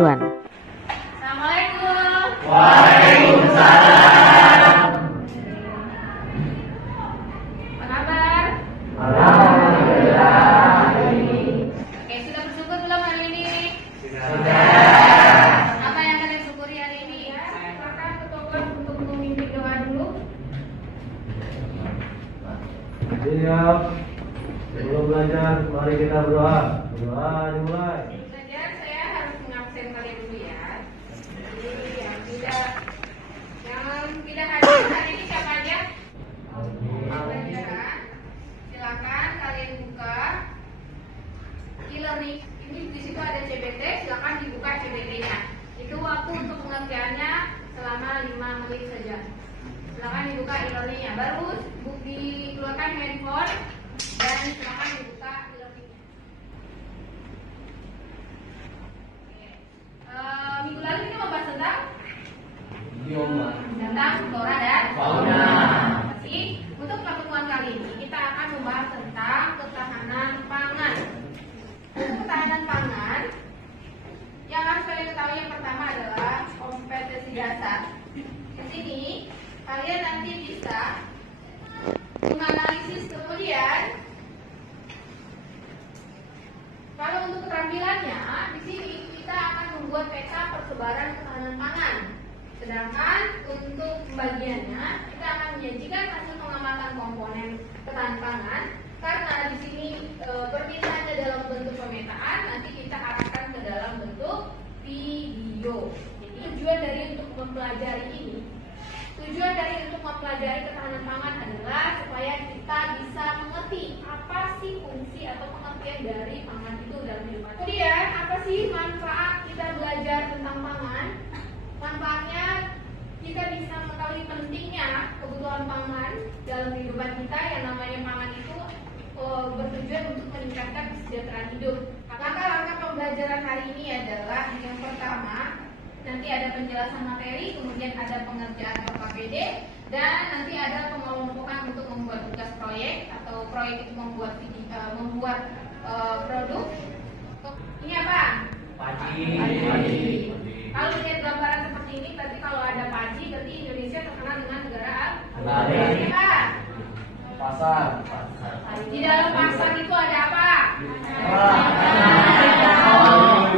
duluan. Assalamualaikum. Waalaikumsalam. Apa kabar? Alhamdulillah hari ini. Oke, sudah bersyukur belum hari ini? Sudah. Apa yang kalian syukuri hari ini ya? Silakan ketua kelas untuk memimpin doa dulu. Siap. Sebelum belajar, mari kita berdoa. Berdoa dimulai. Belajar saya harus mengabsen kalian dulu ya. Jadi yang tidak hadir hari ini siapa aja? Pelajaran. Silakan kalian buka e-learning. Ini di situ ada CBT, silakan dibuka CBT-nya. Itu waktu untuk pengerjaannya selama 5 menit saja. Silakan dibuka e-learning-nya. Baru dikeluarkan handphone dan silakan dibuka e-learning-nya. Minggu lalu kita membahas tentang flora dan fauna. Masih untuk pertemuan kali ini kita akan membahas tentang ketahanan pangan. Untuk ketahanan pangan, yang harus kalian ketahui yang pertama adalah kompetensi dasar. Di sini kalian nanti bisa menganalisis, kemudian kalau untuk keterampilannya di sini kita akan membuat peta persebaran ketahanan pangan. Sedangkan untuk pembagiannya kita akan menyajikan hasil pengamatan komponen ketahanan pangan. Karena di sini permintaannya dalam bentuk pemetaan, nanti kita arahkan ke dalam bentuk video. Jadi tujuan dari untuk mempelajari ketahanan pangan adalah supaya kita bisa mengerti apa sih fungsi atau pengertian dari pangan itu dalam kehidupan. Kemudian apa sih manfaat kita belajar tentang pangan? Manfaatnya kita bisa mengetahui pentingnya kebutuhan pangan dalam kehidupan kita. Yang namanya pangan itu bertujuan untuk meningkatkan kesejahteraan hidup. Langkah-langkah pembelajaran hari ini adalah yang pertama, nanti ada penjelasan materi, kemudian ada pengerjaan LKPD, dan nanti ada pengelompokan untuk membuat tugas proyek atau proyek itu membuat produk. Ini apa? Paji. Kalau lihat gambaran seperti ini, berarti kalau ada paji, berarti Indonesia terkenal dengan negara apa? Pasar. Di dalam pasar itu ada apa? Di dalam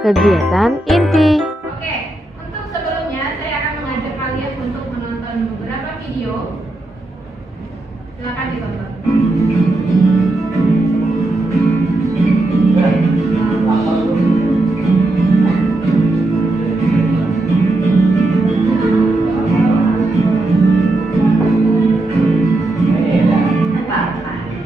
Kegiatan inti. Oke, untuk sebelumnya saya akan mengajak kalian untuk menonton beberapa video. Silakan ditonton.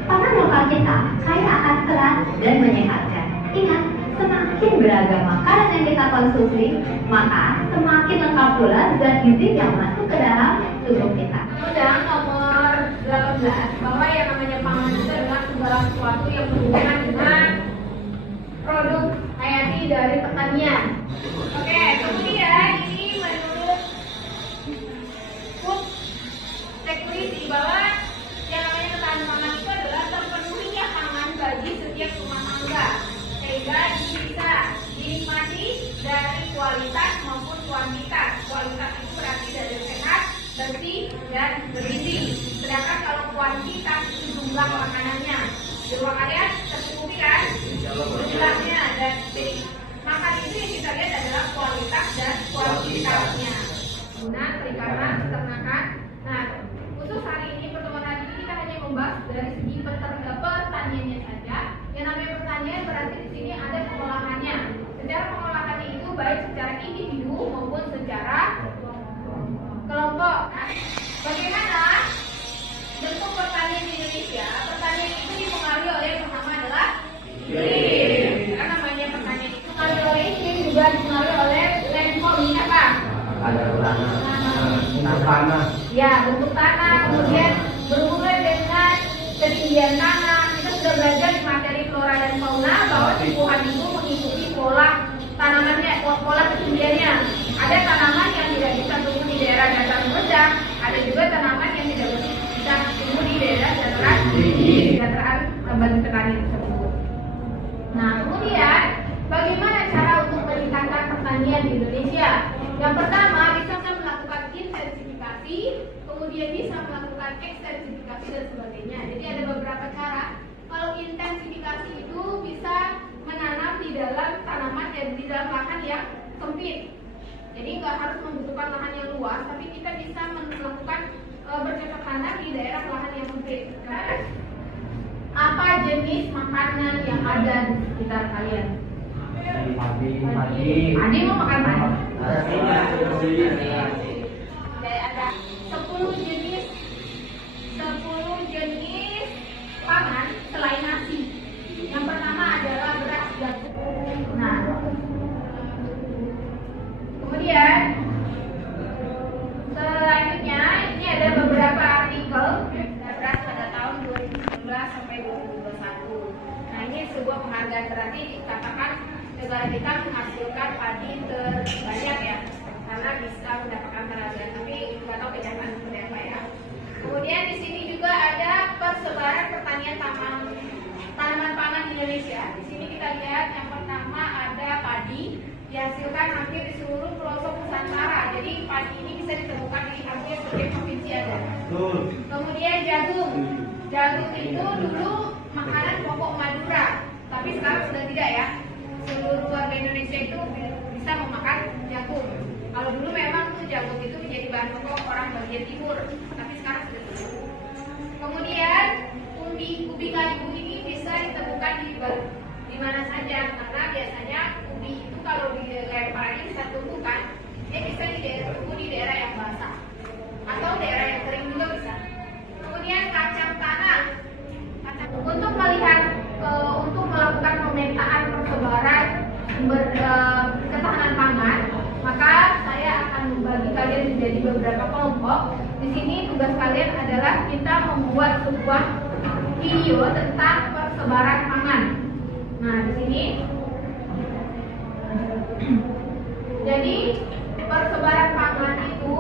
Pangan lokal kita kaya akan serat dan menyehatkan. Ingat, semakin beragam makanan yang kita konsumsi, maka semakin lengkap pula zat gizi yang masuk ke dalam tubuh kita. Undang nomor 18 bahwa yang namanya pangan itu adalah segala sesuatu yang berhubungan dengan produk hayati dari pertanian. Oke, kemudian ini menurut food security bahwa yang namanya ketahanan pangan itu adalah terpenuhinya pangan bagi setiap rumah tangga, sehingga bisa dinikmati dari kualitas maupun kuantitas. Kualitas itu berarti dari sehat, bersih, dan bergizi. Sedangkan kalau kuantitas itu jumlah makanannya. Di rumah kalian tercukupi kan? Jumlahnya, dan jadi makan itu yang kita lihat adalah kualitas dan kuantitasnya. Guna perikanan, peternakan. Nah, khusus hari ini pertemuan hari ini kita hanya membahas dari segi pertaniannya saja. Yang namanya pertanian berarti di sini ada pengolahannya. Secara pengolahannya itu baik secara individu maupun secara kelompok. Nah, bagaimana bentuk pertanian di Indonesia? Pertanian itu dipengaruhi oleh yang pertama adalah iklim. Karena namanya pertanian itu dipengaruhi oleh iklim, juga dipengaruhi oleh landform. Apa? Ada tanah. Ya, bentuk tanah, kemudian berhubungan dengan ketinggian tanah. Kita sudah belajar di materi flora dan fauna bahwa tumbuhan itu mengikuti pola tanamannya, pola ketinggiannya. Ada tanaman yang tidak bisa tumbuh di daerah dataran rendah, ada juga tanaman yang tidak bisa tumbuh di daerah dataran tinggi, dataran bagi petani tersebut. Nah, kemudian bagaimana Yang pertama bisa melakukan intensifikasi, kemudian bisa melakukan ekstensifikasi dan sebagainya. Jadi ada beberapa cara. Kalau intensifikasi itu bisa menanam di dalam tanaman di dalam lahan yang sempit. Jadi nggak harus membutuhkan lahan yang luas, tapi kita bisa melakukan bercocok tanam di daerah lahan yang sempit. Nah, apa jenis makanan yang ada di sekitar kalian? Adi mau makan apa? Ada 10 jenis pangan selain nasi. Yang pertama adalah beras jagung. Nah, kemudian selanjutnya ini ada beberapa artikel beras pada tahun 2019 sampai 2021. Nah, ini sebuah penghargaan, berarti dikatakan negara kita menghasilkan padi terbanyak ya, karena bisa mendapatkan penghargaan. Tapi nggak tahu kenyataan seperti apa ya. Kemudian di sini juga ada persebaran pertanian tanaman pangan di Indonesia. Di sini kita lihat yang pertama ada padi, dihasilkan hampir di seluruh pelosok Nusantara. Jadi padi ini bisa ditemukan di hampir setiap provinsi ada. Kemudian jagung. Jagung itu dulu makanan pokok Madura, tapi sekarang sudah tidak ya. Seluruh warga Indonesia itu bisa memakan jagung. Kalau dulu memang tuh jagung itu menjadi bahan pokok orang bagian timur, tapi sekarang sudah tidak. Kemudian ubi kayu ini bisa ditemukan di mana saja, karena biasanya ubi itu kalau dilempar ini bisa tumbuh kan, dia bisa tumbuh di daerah yang basah atau daerah yang kering juga bisa. Kemudian kacang tanah. Untuk melakukan pemetaan persebaran sumber ketahanan pangan, maka saya akan membagi kalian menjadi beberapa kelompok. Di sini tugas kalian adalah kita membuat sebuah video tentang persebaran pangan. Nah, di sini jadi persebaran pangan itu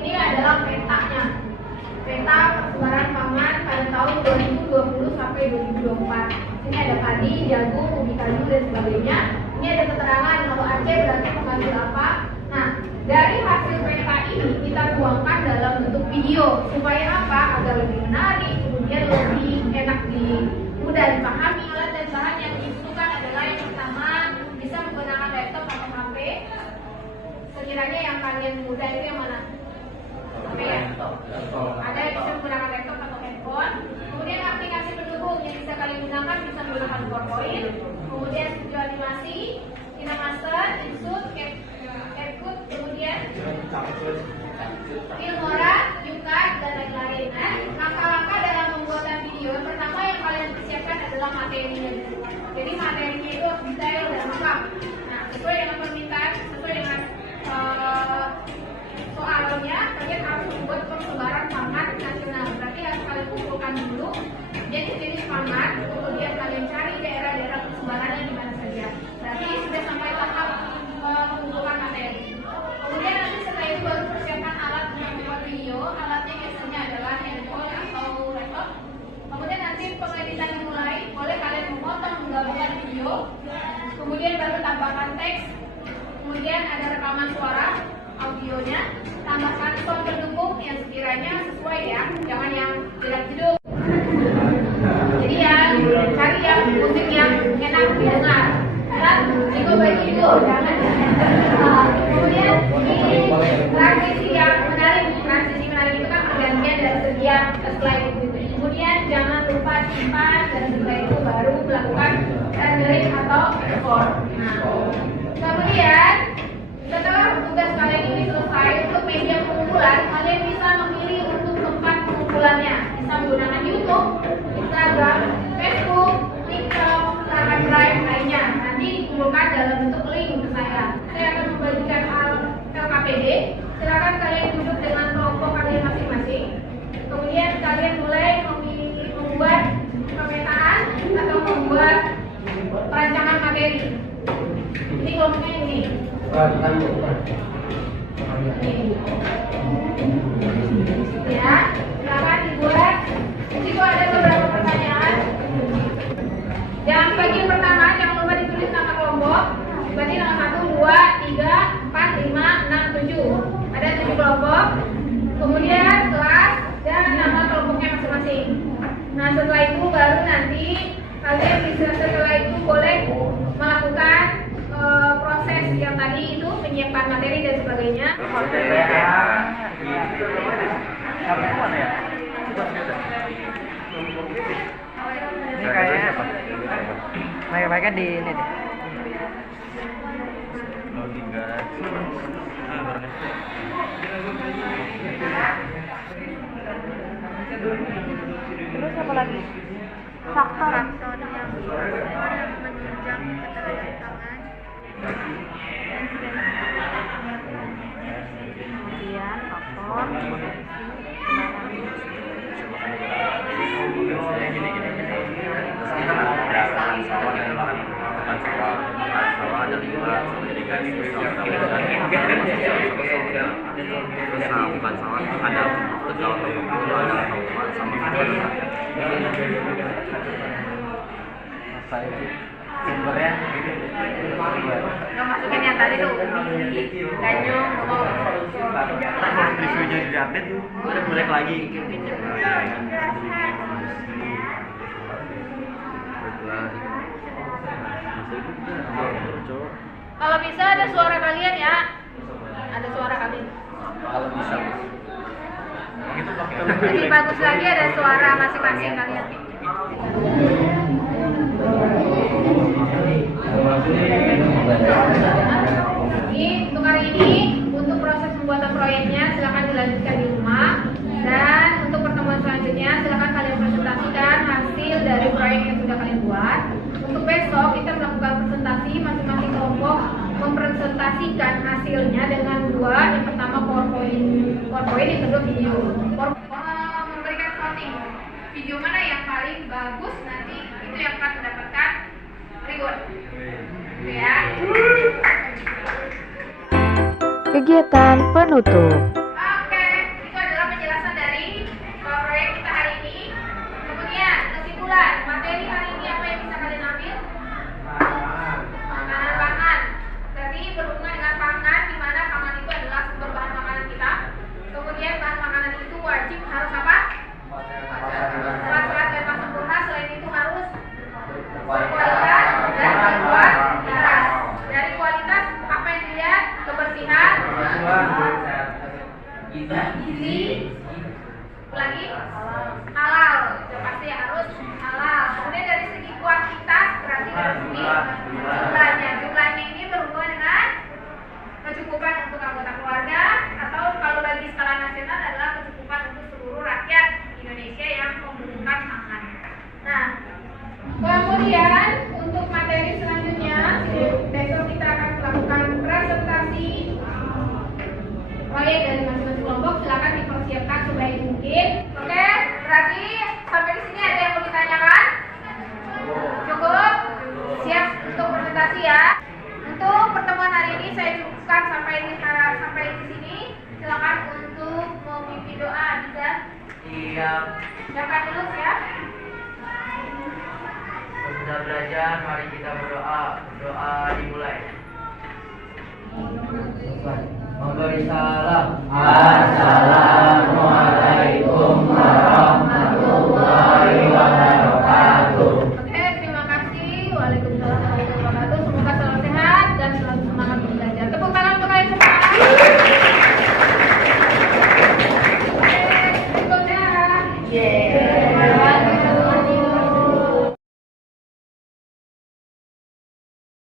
ini adalah petanya. Peta persebaran pangan pada tahun 2020 sampai 2024. Ini ada padi, jagung, ubi kayu dan sebagainya. Ini ada keterangan kalau Aceh berarti mengambil apa. Nah, dari hasil peta ini kita tuangkan dalam bentuk video supaya apa? Agar lebih menarik, kemudian lebih enak mudah dipahami. Alat dan bahan yang dibutuhkan adalah yang pertama bisa menggunakan laptop atau HP. Sekiranya yang kalian mudah itu yang mana? HP ya? Ada yang bisa menggunakan laptop atau handphone. Kemudian aplikasi pendukung yang bisa kalian gunakan bisa menggunakan PowerPoint. Kemudian studio animasi, KineMaster, Insert, CapCut, kemudian Filmora, YouCut, dan lain-lain. Nah, langkah-langkah dalam pembuatan video pertama yang kalian persiapkan adalah materinya. Jadi materinya itu harus detail dan lengkap. Nah, sesuai dengan permintaan, sesuai dengan soalnya, kalian harus membuat persebaran pangan nasional. Berarti harus kalian kumpulkan dulu jenis-jenis pangan, kemudian kalian cari daerah-daerah persebarannya di mana saja. Berarti sudah sampai tahap mengumpulkan materi. Kemudian nanti setelah itu baru persiapkan alat untuk membuat video. Alatnya biasanya adalah handphone atau laptop. Kemudian nanti pengeditan dimulai. Boleh kalian memotong, menggabungkan video. Kemudian baru tambahkan teks. Kemudian ada rekaman suara, audionya, tambahkan sound pendukung yang sekiranya sesuai ya, jangan yang jedak-jeduk. Jadi ya, cari yang musik yang enak didengar. Dan juga baik itu, jangan. Kemudian ini transisi yang menarik. Transisi menarik itu kan pergantian dari setiap slide itu. Kemudian jangan lupa simpan dan setelah itu baru melakukan rendering atau export. Nah, kemudian setelah tugas kalian ini selesai, untuk media pengumpulan kalian bisa memilih untuk tempat pengumpulannya. Bisa menggunakan YouTube, Instagram, Facebook, TikTok, Instagram Drive lainnya. Nanti dikumpulkan dalam bentuk link ke saya. Saya akan membagikan LKPD. Silakan kalian duduk dengan kelompok kalian masing-masing. Kemudian kalian mulai membuat pemetaan atau membuat perancangan materi. Ini kelompoknya ini. Ya, silakan dibuat. Di situ ada beberapa pertanyaan. Yang bagian pertama jangan lupa ditulis nama kelompok. Berarti nama 1, 2, 3, 4, 5, 6, 7. Ada 7 kelompok. Kemudian kelas dan nama kelompoknya masing-masing. Nah, setelah itu baru nanti kalian bisa setelah itu boleh melakukan proses yang tadi itu penyiapan materi dan sebagainya. Ini kayaknya mereka di ini deh. Terus apa lagi? Faktor yang menunjang ketergantungan. Kemudian faktor bukan salah, ada tegal ada sama sumbernya Yang masukin yang tadi tuh ganyung, kalau reviewnya di update udah balik lagi. Kalau bisa ada suara kalian ya. Ada suara kalian. Kalau bisa Lebih bagus lagi ada suara masing-masing kalian. Jadi untuk hari ini untuk proses pembuatan proyeknya silakan dilanjutkan di rumah, dan untuk pertemuan selanjutnya silakan kalian presentasikan hasil dari proyek yang sudah kalian buat. Untuk besok kita melakukan presentasi, masing-masing kelompok mempresentasikan hasilnya dengan dua, yang pertama PowerPoint, yang kedua video. Memberikan voting video mana yang paling bagus, nanti itu yang akan mendapatkan reward. Ya. kegiatan penutup. Oke, itu adalah penjelasan dari proyek kita hari ini. Kemudian kesimpulan materi hari ini apa yang bisa kalian ambil? Makanan pangan. Berarti berhubungan dengan pangan, di mana pangan itu adalah sumber bahan makanan kita. Kemudian bahan makanan itu wajib harus apa? Serat-serat dan sempurna. Selain itu harus berkualitas dan berkualitas. Dari kualitas apa yang dilihat? Kebersihan, gizi, lagi halal, itu pasti harus halal. Kemudian dari segi kuantitas berarti dari segi jumlahnya ini berhubungan dengan kecukupan untuk anggota keluarga, atau kalau bagi skala nasional adalah kecukupan untuk seluruh rakyat Indonesia yang membutuhkan pangan. Nah, kemudian untuk materi selanjutnya besok kita akan melakukan presentasi proyek dari masing-masing kelompok. Silakan dipersiapkan sebaik mungkin. Oke, berarti sampai di sini ada yang mau ditanyakan? Cukup? Siap untuk presentasi ya. Untuk pertemuan hari ini saya cukupkan sampai di sini. Silakan untuk memimpin doa, bisa? Siap. Siapkan dulu siap. Sudah belajar, mari kita berdoa. Doa dimulai. Memberi salam. Assalamualaikum.